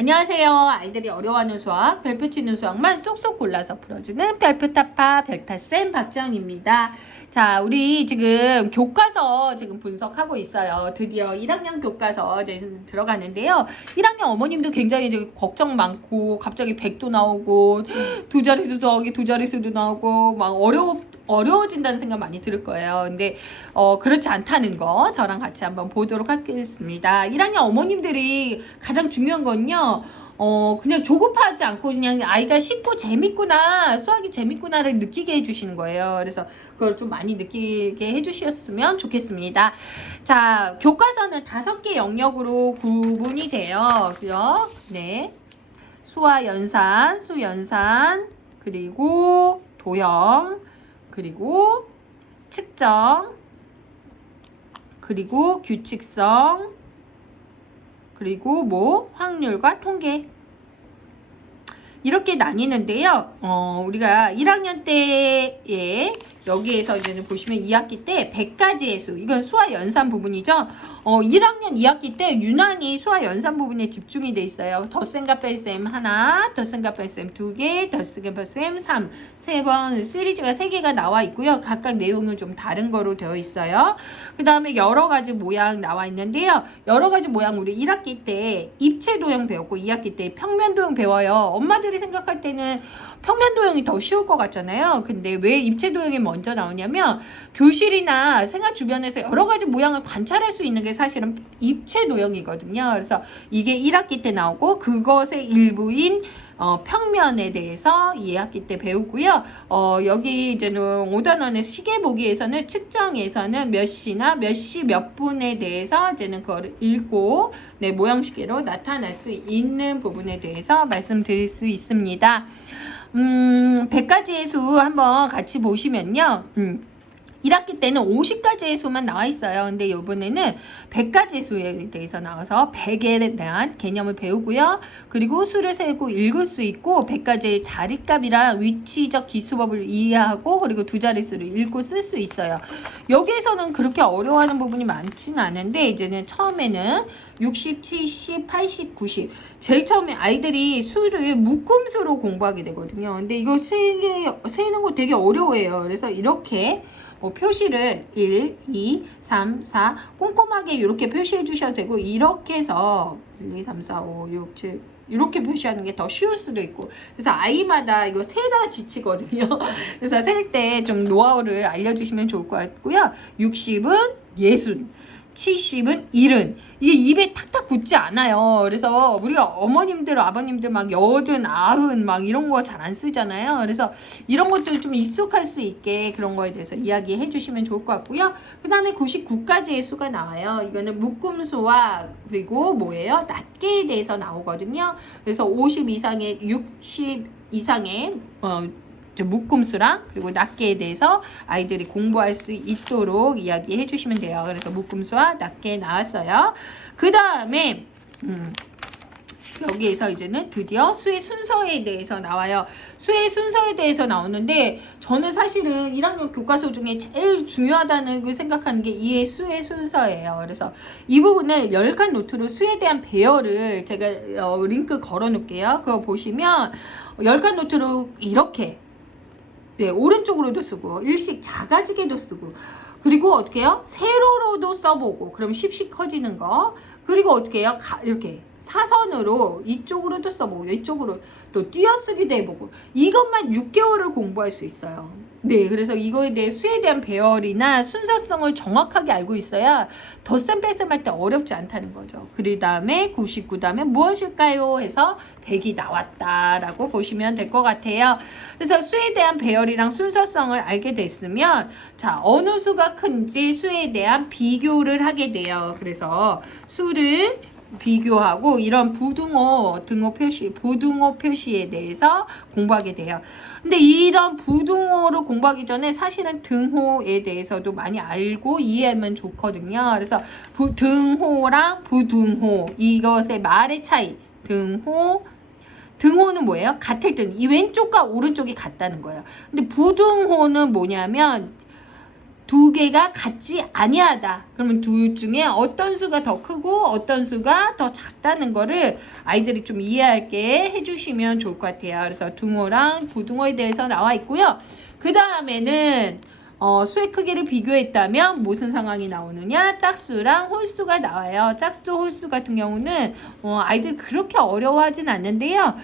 안녕하세요. 아이들이 어려워하는 수학, 별표 치는 수학만 쏙쏙 골라서 풀어주는 별표타파 별타쌤 박지영입니다. 자, 우리 지금 교과서 지금 분석하고 있어요. 드디어 1학년 교과서 이제 들어가는데요. 1학년 어머님도 굉장히 이제 걱정 많고 갑자기 100도 나오고 두 자릿수 더하기 두 자릿수도 나오고 막 어려워진다는 생각 많이 들을 거예요. 근데 그렇지 않다는 거 저랑 같이 한번 보도록 하겠습니다. 1학년 어머님들이 가장 중요한 건요. 그냥 조급하지 않고 그냥 아이가 쉽고 재밌구나, 수학이 재밌구나를 느끼게 해주시는 거예요. 그래서 그걸 좀 많이 느끼게 해주셨으면 좋겠습니다. 자, 교과서는 5개 영역으로 구분이 돼요. 그죠? 네. 수와 연산, 수연산, 그리고 도형, 그리고 측정, 그리고 규칙성, 그리고 확률과 통계. 이렇게 나뉘는데요. 우리가 1학년 때에 여기에서 이제 보시면 2학기 때 100가지의 수, 이건 수와 연산 부분이죠. 1학년 2학기 때 유난히 수와 연산 부분에 집중이 돼 있어요. 덧셈과 뺄셈 하나, 덧셈과 뺄셈 2개, 덧셈과 뺄셈 3, 3번 시리즈가 3개가 나와 있고요. 각각 내용은 좀 다른 거로 되어 있어요. 그 다음에 여러 가지 모양 나와 있는데요. 여러 가지 모양 우리 1학기 때 입체 도형 배웠고 2학기 때 평면 도형 배워요. 엄마들이 생각할 때는 평면 도형이 더 쉬울 것 같잖아요. 근데 왜 입체 도형이 먼저 나오냐면 교실이나 생활 주변에서 여러 가지 모양을 관찰할 수 있는 게 사실은 입체 도형이거든요. 그래서 이게 1학기 때 나오고 그것의 일부인 평면에 대해서 2학기 때 배우고요. 여기 이제는 5단원의 시계 보기에서는 측정에서는 몇 시나 몇 시 몇 분에 대해서 이제는 그걸 읽고 네, 모형시계로 나타날 수 있는 부분에 대해서 말씀드릴 수 있습니다. 100가지의 수 한번 같이 보시면요. 1학기 때는 50가지의 수만 나와 있어요. 근데 이번에는 100가지의 수에 대해서 나와서 100에 대한 개념을 배우고요. 그리고 수를 세고 읽을 수 있고 100가지의 자리값이랑 위치적 기수법을 이해하고 그리고 두 자릿수를 읽고 쓸 수 있어요. 여기에서는 그렇게 어려워하는 부분이 많지는 않은데 이제는 처음에는 60, 70, 80, 90 제일 처음에 아이들이 수를 묶음수로 공부하게 되거든요. 근데 이거 세는 거 되게 어려워해요. 그래서 이렇게 표시를 1, 2, 3, 4 꼼꼼하게 이렇게 표시해 주셔도 되고 이렇게 해서 1, 2, 3, 4, 5, 6, 7 이렇게 표시하는 게 더 쉬울 수도 있고 그래서 아이마다 이거 세다가 지치거든요. 그래서 셀 때 좀 노하우를 알려주시면 좋을 것 같고요. 60은 60 70은 70 이게 입에 탁탁 붙지 않아요. 그래서 우리가 어머님들 아버님들 막 80, 90 막 이런 거 잘 안 쓰잖아요. 그래서 이런 것들 좀 익숙할 수 있게 그런 거에 대해서 이야기해 주시면 좋을 것 같고요. 그 다음에 99가지의 수가 나와요. 이거는 묶음수와 그리고 뭐예요? 낱개에 대해서 나오거든요. 그래서 50 이상의 60 이상의 묶음수랑 그리고 낱개에 대해서 아이들이 공부할 수 있도록 이야기해 주시면 돼요. 그래서 묶음수와 낱개 나왔어요. 그 다음에 여기에서 이제는 드디어 수의 순서에 대해서 나와요. 수의 순서에 대해서 나오는데 저는 사실은 1학년 교과서 중에 제일 중요하다는 걸 생각하는 게 이 수의 순서예요. 그래서 이 부분을 10칸 노트로 수에 대한 배열을 제가 링크 걸어 놓을게요. 그거 보시면 10칸 노트로 이렇게 네, 오른쪽으로도 쓰고 일식 작아지게도 쓰고 그리고 어떻게 해요? 세로로도 써보고 그럼 10씩 커지는 거 그리고 어떻게 해요? 이렇게 사선으로 이쪽으로도 써보고 이쪽으로 또 띄어쓰기도 해보고 이것만 6개월을 공부할 수 있어요. 네, 그래서 이거에 대해 수에 대한 배열이나 순서성을 정확하게 알고 있어야 덧셈 뺄셈 할 때 어렵지 않다는 거죠. 그 다음에 99 다음에 무엇일까요? 해서 100이 나왔다라고 보시면 될 것 같아요. 그래서 수에 대한 배열이랑 순서성을 알게 됐으면 자, 어느 수가 큰지 수에 대한 비교를 하게 돼요. 그래서 수를 비교하고 이런 부등호 표시에 대해서 공부하게 돼요. 근데 이런 부등호를 공부하기 전에 사실은 등호에 대해서도 많이 알고 이해하면 좋거든요. 그래서 등호랑 부등호 이것의 말의 차이 등호는 뭐예요? 같을 때는 이 왼쪽과 오른쪽이 같다는 거예요. 근데 부등호는 뭐냐면 두 개가 같지 아니하다. 그러면 둘 중에 어떤 수가 더 크고 어떤 수가 더 작다는 거를 아이들이 좀 이해하게 해주시면 좋을 것 같아요. 그래서 둥어랑 고등어에 대해서 나와 있고요. 그 다음에는 수의 크기를 비교했다면 무슨 상황이 나오느냐? 짝수랑 홀수가 나와요. 짝수, 홀수 같은 경우는 아이들 그렇게 어려워하진 않는데요.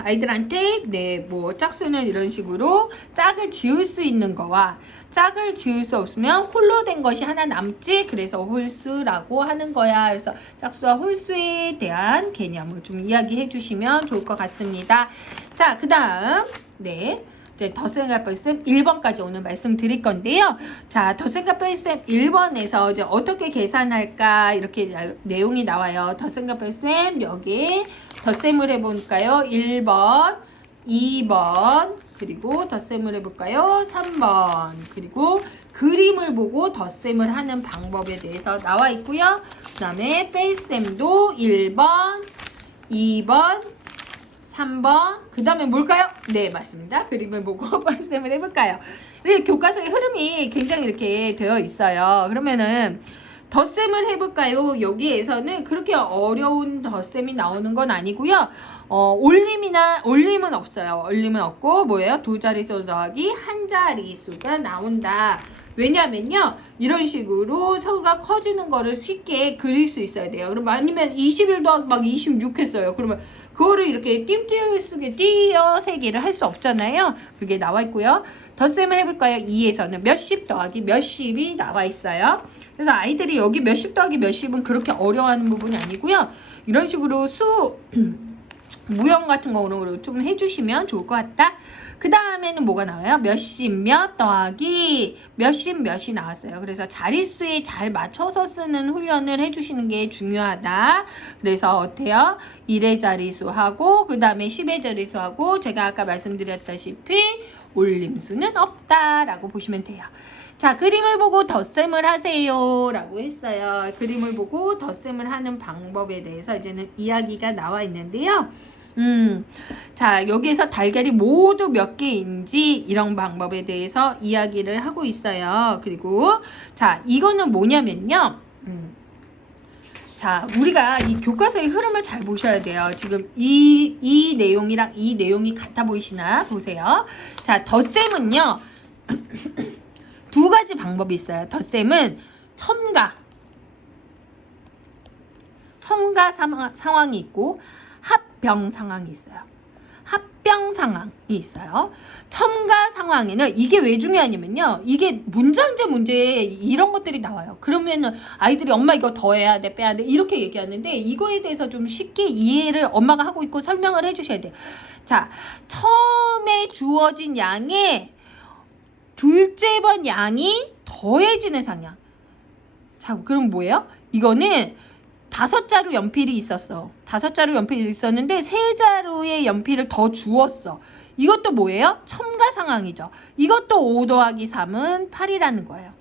아이들한테 뭐 짝수는 이런 식으로 짝을 지을 수 있는 거와 짝을 지을 수 없으면 홀로 된 것이 하나 남지, 그래서 홀수라고 하는 거야. 그래서 짝수와 홀수에 대한 개념을 좀 이야기해 주시면 좋을 것 같습니다. 자, 그 다음 이제 덧셈-값-뺄셈 1번까지 오늘 말씀드릴 건데요. 자, 덧셈-값-뺄셈 1번에서 이제 어떻게 계산할까 이렇게 내용이 나와요. 덧셈-값-뺄셈 여기 덧셈을 해볼까요? 1번, 2번, 그리고 덧셈을 해볼까요? 3번, 그리고 그림을 보고 덧셈을 하는 방법에 대해서 나와 있고요. 그 다음에 뺄셈도 1번, 2번, 3번, 그 다음에 뭘까요? 네, 맞습니다. 그림을 보고 뺄셈을 해볼까요? 이렇게 교과서의 흐름이 굉장히 이렇게 되어 있어요. 그러면은 덧셈을 해볼까요? 여기에서는 그렇게 어려운 덧셈이 나오는 건 아니고요. 올림은 없어요. 올림은 없고 뭐예요? 두 자릿수 더하기 한 자릿수가 나온다. 왜냐면요, 이런 식으로 서가 커지는 거를 쉽게 그릴 수 있어야 돼요. 그럼 아니면 21 더하기 막 26 했어요. 그러면 그거를 이렇게 띄어쓰기를 할 수 없잖아요. 그게 나와 있고요. 덧셈을 해볼까요? 2에서는 몇십 더하기 몇십이 나와 있어요. 그래서 아이들이 여기 몇십 더하기 몇십은 그렇게 어려워하는 부분이 아니고요. 이런 식으로 무형 같은 거로 좀 해주시면 좋을 것 같다. 그 다음에는 뭐가 나와요? 몇십 몇 더하기 몇십 몇이 나왔어요. 그래서 자릿수에 잘 맞춰서 쓰는 훈련을 해주시는 게 중요하다. 그래서 어때요? 1의 자릿수하고 그 다음에 10의 자릿수하고 제가 아까 말씀드렸다시피 올림수는 없다라고 보시면 돼요. 자, 그림을 보고 덧셈을 하세요 라고 했어요. 그림을 보고 덧셈을 하는 방법에 대해서 이제는 이야기가 나와 있는데요. 자, 여기에서 달걀이 모두 몇 개인지 이런 방법에 대해서 이야기를 하고 있어요. 그리고 자, 이거는 뭐냐면요. 자, 우리가 이 교과서의 흐름을 잘 보셔야 돼요. 지금 이 내용이랑 이 내용이 같아 보이시나 보세요. 자, 덧셈은요. 두 가지 방법이 있어요. 덧셈은 첨가 상황이 있고 합병 상황이 있어요. 합병 상황이 있어요. 첨가 상황에는 이게 왜 중요하냐면요. 이게 문장제 문제에 이런 것들이 나와요. 그러면은 아이들이 엄마 이거 더해야 돼, 빼야 돼 이렇게 얘기하는데 이거에 대해서 좀 쉽게 이해를 엄마가 하고 있고 설명을 해주셔야 돼요. 자, 처음에 주어진 양에 둘째 번 양이 더해지는 상황. 자, 그럼 뭐예요? 이거는 5자루 연필이 있었어. 5자루 연필이 있었는데 3자루의 연필을 더 주었어. 이것도 뭐예요? 첨가 상황이죠. 이것도 5 더하기 3은 8이라는 거예요.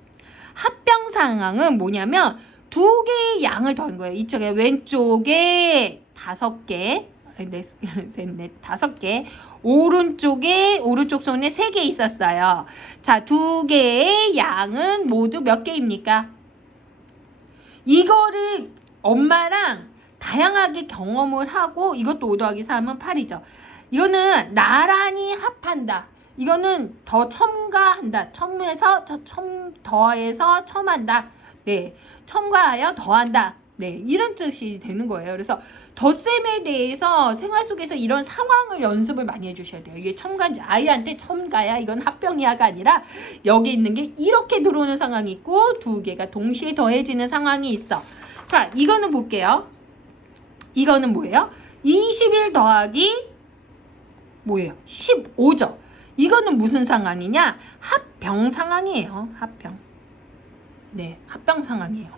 합병 상황은 뭐냐면 두 개의 양을 더한 거예요. 이쪽에 왼쪽에 5개, 셋, 넷, 5개. 오른쪽 손에 3개 있었어요. 자, 두 개의 양은 모두 몇 개입니까? 이거를 엄마랑 다양하게 경험을 하고 이것도 5 더하기 3은 8이죠. 이거는 나란히 합한다. 이거는 더 첨가한다. 더해서 첨한다. 네, 첨가하여 더한다. 네, 이런 뜻이 되는 거예요. 그래서 덧셈에 대해서 생활 속에서 이런 상황을 연습을 많이 해주셔야 돼요. 이게 첨가인지 아이한테 첨가야 이건 합병이야가 아니라 여기 있는 게 이렇게 들어오는 상황이 있고 두 개가 동시에 더해지는 상황이 있어. 자, 이거는 볼게요. 이거는 뭐예요? 21 더하기 뭐예요? 15죠. 이거는 무슨 상황이냐? 합병 상황이에요. 합병. 네, 합병 상황이에요.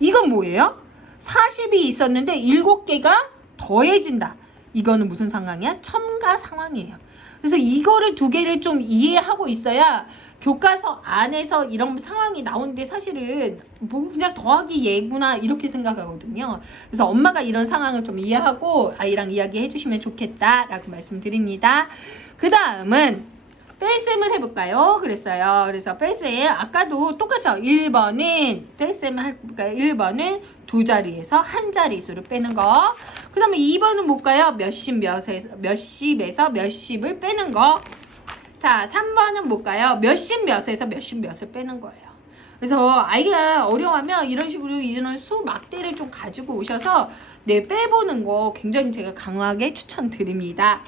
이건 뭐예요? 40이 있었는데 7개가 더해진다. 이거는 무슨 상황이야? 첨가 상황이에요. 그래서 이거를 두 개를 좀 이해하고 있어야 교과서 안에서 이런 상황이 나오는데 사실은 뭐 그냥 더하기 예구나 이렇게 생각하거든요. 그래서 엄마가 이런 상황을 좀 이해하고 아이랑 이야기해 주시면 좋겠다라고 말씀드립니다. 그 다음은 뺄셈을 해볼까요? 그랬어요. 그래서 뺄셈 아까도 똑같죠. 1번은 뺄셈 해볼까요? 1번은 두 자리에서 한 자릿수를 빼는 거. 그 다음에 2번은 뭘까요? 몇십에서 몇십을 빼는 거. 자, 3번은 뭘까요? 몇십 몇에서 몇십 몇을 빼는 거예요. 그래서 아이가 어려워하면 이런 식으로 이제는 수 막대를 좀 가지고 오셔서 빼보는 거 굉장히 제가 강하게 추천드립니다.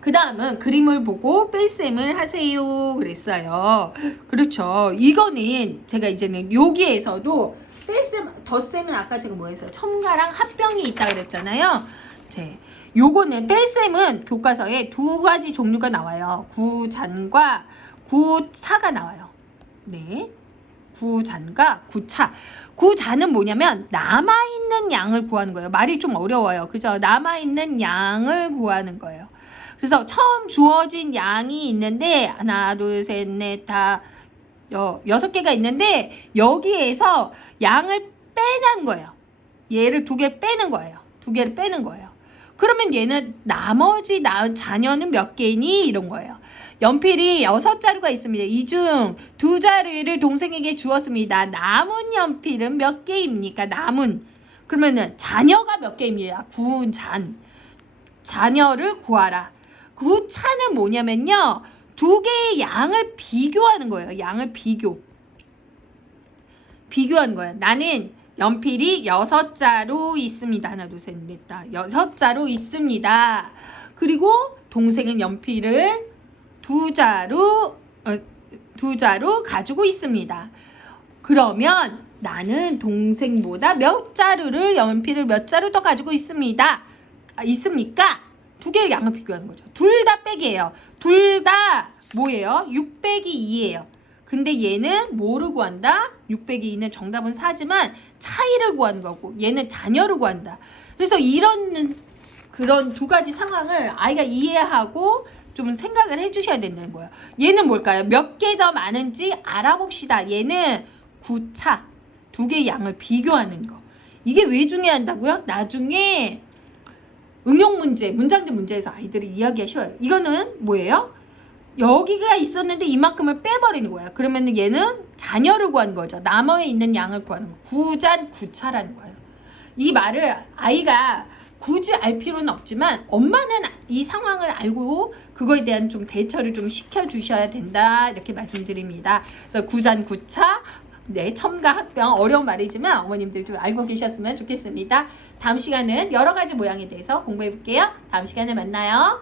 그 다음은 그림을 보고 뺄셈을 하세요 그랬어요. 그렇죠. 이거는 제가 이제는 여기에서도 뺄셈, 덧셈은 아까 제가 뭐 했어요? 첨가랑 합병이 있다 그랬잖아요. 요거는 뺄셈은 교과서에 두 가지 종류가 나와요. 구잔과 구차가 나와요. 네. 구잔과 구차. 구잔은 뭐냐면 남아있는 양을 구하는 거예요. 말이 좀 어려워요. 그죠? 남아있는 양을 구하는 거예요. 그래서 처음 주어진 양이 있는데 하나, 둘, 셋, 넷, 다 6개가 있는데 여기에서 양을 빼는 거예요. 얘를 2개 빼는 거예요. 2개를 빼는 거예요. 그러면 얘는 나머지 자녀는 몇 개니? 이런 거예요. 연필이 6자루가 있습니다. 이 중 2자루를 동생에게 주었습니다. 남은 연필은 몇 개입니까? 남은. 그러면은 자녀가 몇 개입니다. 구잔. 자녀를 구하라. 구차는 뭐냐면요. 2개의 양을 비교하는 거예요. 양을 비교하는 거예요. 나는 연필이 6자루 있습니다. 하나, 둘, 셋, 넷, 다 6자루 있습니다. 그리고 동생은 연필을 2자루 가지고 있습니다. 그러면 나는 동생보다 연필을 몇 자루 더 가지고 있습니까? 2개의 양을 비교하는 거죠. 둘 다 빼기예요. 둘 다 뭐예요? 6 빼기 2예요. 근데 얘는 뭐를 구한다? 6 빼기 2는 정답은 4지만 차이를 구하는 거고 얘는 자녀를 구한다. 그래서 이런 그런 두 가지 상황을 아이가 이해하고 좀 생각을 해주셔야 된다는 거예요. 얘는 뭘까요? 몇 개 더 많은지 알아봅시다. 얘는 구차. 2개의 양을 비교하는 거. 이게 왜 중요한다고요? 나중에 응용 문제, 문장집 문제에서 아이들이 이야기하셔요. 이거는 뭐예요? 여기가 있었는데 이만큼을 빼버리는 거야. 그러면 얘는 자녀를 구하는 거죠. 남아 있는 양을 구하는 거. 구잔 구차라는 거예요. 이 말을 아이가 굳이 알 필요는 없지만 엄마는 이 상황을 알고 그거에 대한 좀 대처를 좀 시켜주셔야 된다. 이렇게 말씀드립니다. 그래서 구잔 구차, 첨가 합병 어려운 말이지만 어머님들 좀 알고 계셨으면 좋겠습니다. 다음 시간은 여러 가지 모양에 대해서 공부해 볼게요. 다음 시간에 만나요.